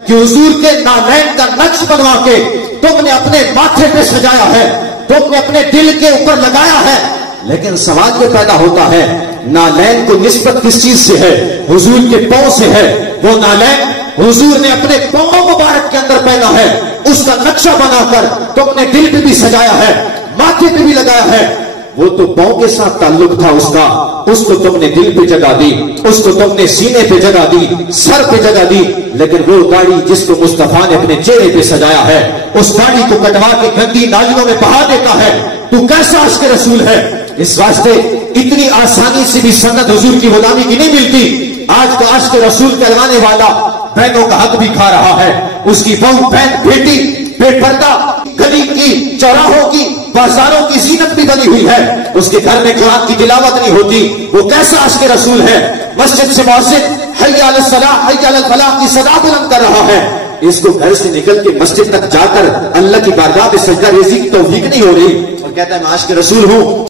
کہ حضور کے نالین کا نقش بنوا کے تم نے اپنے ماتھے پہ سجایا ہے، تم نے اپنے دل کے اوپر لگایا ہے. لیکن سوال یہ پیدا ہوتا ہے، نالین کو نسبت کس چیز سے ہے؟ حضور کے پاؤں سے ہے. وہ نالین حضور نے اپنے پاؤں مبارک کے اندر پہنا ہے، اس کا نقشہ بنا کر تم نے دل پہ بھی سجایا ہے، ماتھے پہ بھی لگایا ہے. وہ تو پاؤں کے ساتھ تعلق تھا اس کا، اس کو تم نے دل پہ جگہ دی، اس کو تم نے سینے پہ جگہ دی، سر پہ جگہ دی. لیکن وہ داڑھی جس کو مصطفیٰ نے اپنے چہرے پہ سجایا ہے، اس داڑھی کو کٹوا کے گندی نالیوں میں بہا دیتا ہے. تو کیسا عشق رسول ہے؟ اس واسطے اتنی آسانی سے بھی سند حضور کی غلامی کی نہیں ملتی. آج کا عشق رسول کہلانے والا بہنوں کا حق بھی کھا رہا ہے. اس کی بہو، بہن، بیٹی بے پردہ گلی کی، چوراہوں کی، بازاروں کی زینت بھی بنی ہوئی ہے. اس کے گھر میں قرآن کی تلاوت نہیں ہوتی. وہ کیسا عشق رسول ہے؟ مسجد سے مؤذن حی علی الصلاۃ حی علی الفلاح کی صدا بلند کر رہا ہے. اس کو گھر سے نکل کے مسجد تک جا کر اللہ کی بارگاہ میں سجدہ ریزی کی توفیق نہیں ہو رہی، اور کہتا ہے میں عاشق رسول ہوں.